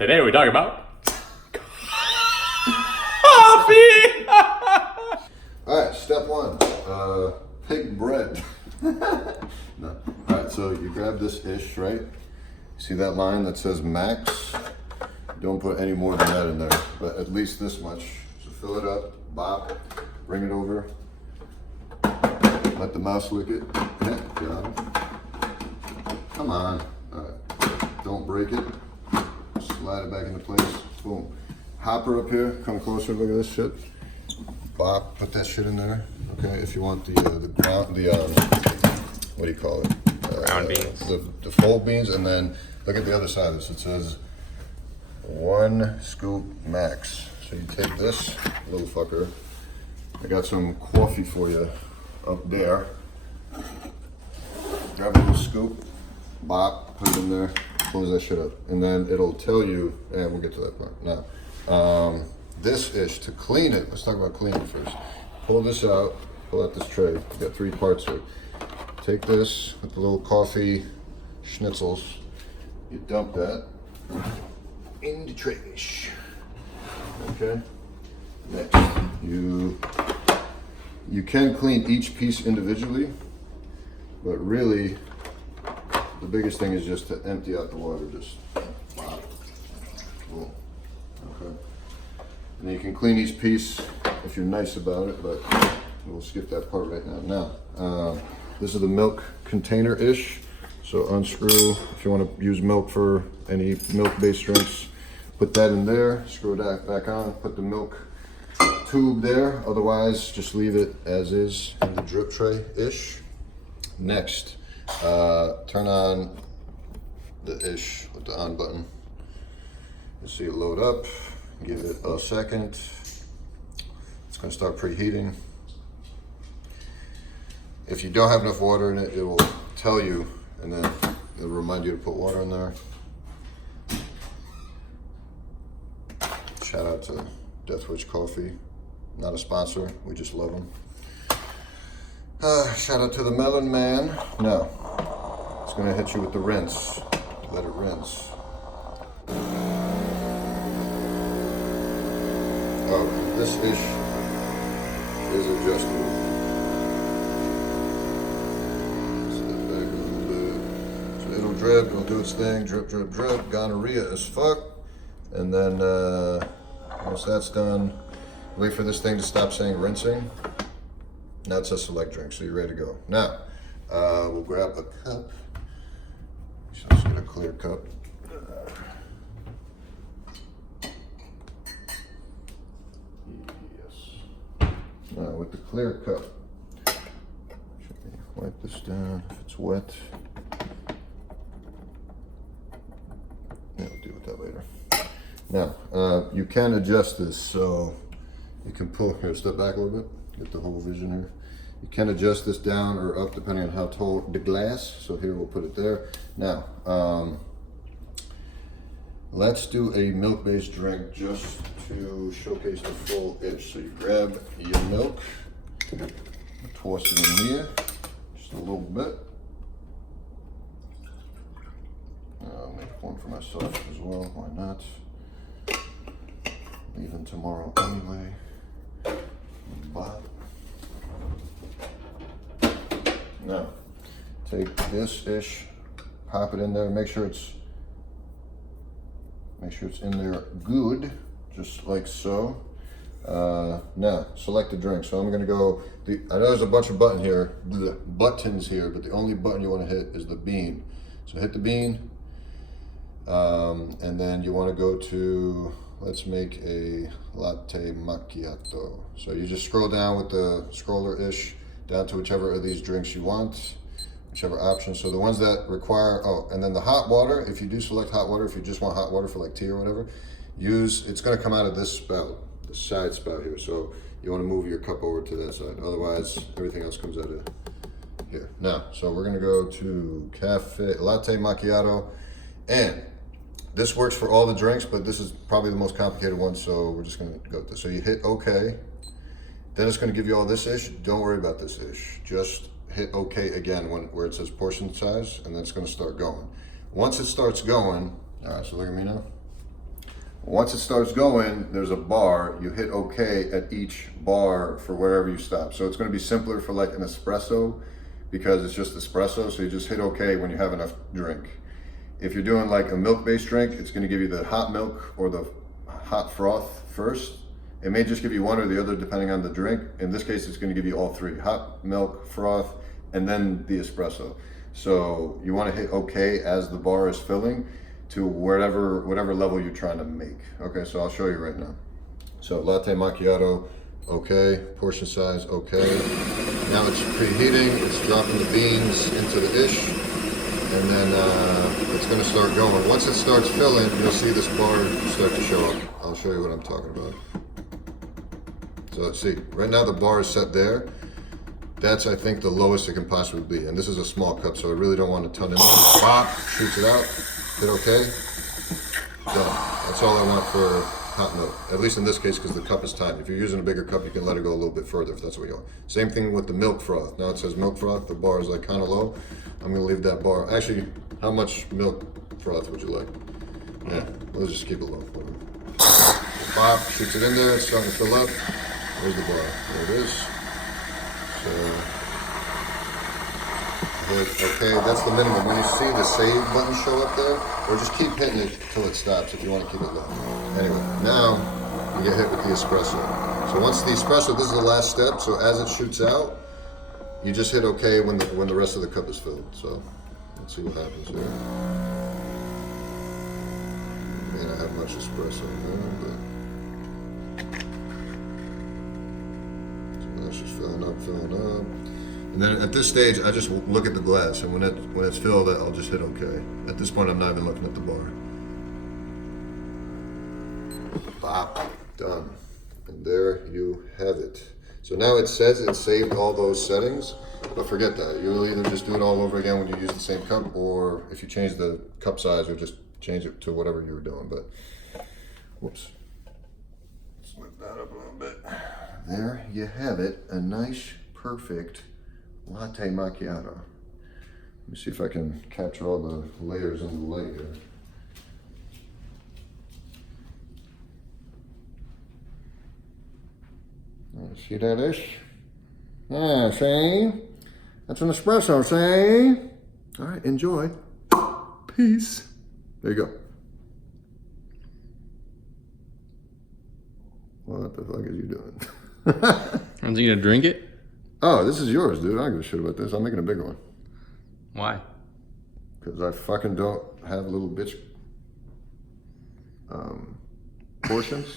Today we talk about coffee. All right, step one, pig bread. No. All right, so you grab this ish, right? See that line that says max? Don't put any more than that in there, but at least this much. So fill it up, bop, bring it over. Let the mouse lick it. Yeah, got it. Come on. All right. Don't break it. Slide it back into place. Boom. Hopper up here. Come closer. Look at this shit. Bop. Put that shit in there. Okay. If you want the ground, what do you call it? Ground beans. The full beans, and then look at the other side of this. It says 1 scoop max. So you take this little fucker. I got some coffee for you up there. Grab a little scoop, bop, put it in there, close that shit up. And then it'll tell you, and we'll get to that part now. This ish, to clean it, let's talk about cleaning first. Pull this out, pull out this tray. You got 3 parts here. Take this with the little coffee schnitzels. You dump that in the trash. Okay? Next, you can clean each piece individually, but really the biggest thing is just to empty out the water. Just wow. Cool. Okay. And then you can clean each piece if you're nice about it, but we'll skip that part right now. Now, this is the milk container-ish. So unscrew, if you want to use milk for any milk-based drinks, put that in there, screw that back on, put the milk tube there. Otherwise, just leave it as is in the drip tray-ish. Next, turn on the ish with the on button. You see it load up, give it a second. It's gonna start preheating. If you don't have enough water in it, it will tell you, and then it'll remind you to put water in there. Shout out to Death Wish Coffee. Not a sponsor, we just love them. Shout out to the Melon Man. Now, it's gonna hit you with the rinse. Let it rinse. Oh, this ish is adjustable. Step back a little bit. So it'll drip, it'll do its thing, drip, drip, drip, gonorrhea as fuck. And then once that's done, wait for this thing to stop saying rinsing. Now it says select drink, so you're ready to go. Now, we'll grab a cup. So let's get a clear cup. Yes. Now with the clear cup, wipe this down if it's wet. Yeah, we'll deal with that later. Now, you can adjust this, so you can pull, here, step back a little bit, get the whole vision here. You can adjust this down or up depending on how tall the glass, so here we'll put it there. Now, let's do a milk-based drink just to showcase the full ish. So you grab your milk, toss it in here, just a little bit. I'll make one for myself as well, why not? Leaving tomorrow anyway. But now take this ish, pop it in there, make sure it's in there good, just like so. Now select the drink. So I'm gonna go, I know there's a bunch of buttons here, but the only button you want to hit is the bean. So hit the bean, and then you want to go to, let's make a latte macchiato. So you just scroll down with the scroller-ish down to whichever of these drinks you want, whichever option. So the ones that require, oh, and then the hot water, if you do select hot water, if you just want hot water for like tea or whatever, it's gonna come out of this spout, the side spout here. So you wanna move your cup over to that side. Otherwise, everything else comes out of here. Now, so we're gonna go to latte macchiato, and this works for all the drinks, but this is probably the most complicated one, so we're just gonna go with this. So you hit OK, then it's gonna give you all this ish. Don't worry about this ish. Just hit OK again where it says portion size, and then it's gonna start going. Once it starts going, all right, so look at me now. Once it starts going, there's a bar. You hit OK at each bar for wherever you stop. So it's going to be simpler for like an espresso because it's just espresso. So you just hit OK when you have enough drink. If you're doing like a milk-based drink, it's going to give you the hot milk or the hot froth first. It may just give you one or the other depending on the drink. In this case, it's going to give you all three: hot milk, froth, and then the espresso. So you want to hit OK as the bar is filling to whatever level you're trying to make. Okay, so I'll show you right now. So latte macchiato, OK. Portion size, OK. Now it's preheating. It's dropping the beans into the dish, and then it's going to start going. Once it starts filling, you'll see this bar start to show up. I'll show you what I'm talking about. So let's see, right now the bar is set there. That's, I think, the lowest it can possibly be. And this is a small cup, so I really don't want a ton in there. Pop, shoots it out, hit OK, done. That's all I want for hot milk, at least in this case, because the cup is tiny. If you're using a bigger cup, you can let it go a little bit further if that's what you want. Same thing with the milk froth. Now it says milk froth, the bar is like kind of low. I'm gonna leave that bar. Actually, how much milk froth would you like? Yeah, let's just keep it low. Whatever. Pop, shoots it in there, it's starting to fill up. There's the bar, there it is. So, okay, that's the minimum. When you see the save button show up there, or just keep hitting it till it stops if you want to keep it low. Anyway, now you get hit with the espresso. So once the espresso, this is the last step, so as it shoots out, you just hit OK when the rest of the cup is filled. So let's see what happens here. May not have much espresso in there, but so that's just filling up. And then at this stage, I just look at the glass, and when it's filled, I'll just hit OK. At this point, I'm not even looking at the bar. Bop, done. And there you have it. So now it says it saved all those settings, but forget that. You'll either just do it all over again when you use the same cup, or if you change the cup size, you'll just change it to whatever you were doing. But, whoops. Let's lift that up a little bit. There you have it, a nice, perfect latte macchiato. Let me see if I can capture all the layers in the light here. See that is? Yeah, see? That's an espresso, see? All right, enjoy. Peace. There you go. What the fuck is you doing? Aren't you gonna drink it? Oh, this is yours, dude. I don't give a shit about this. I'm making a bigger one. Why? Because I fucking don't have little bitch portions.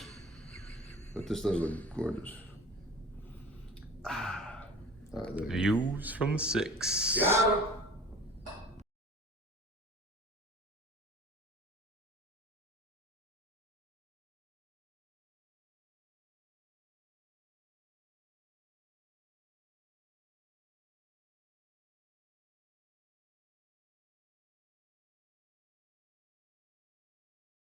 But this does look gorgeous. All right, there you go. Views from the 6. Got him.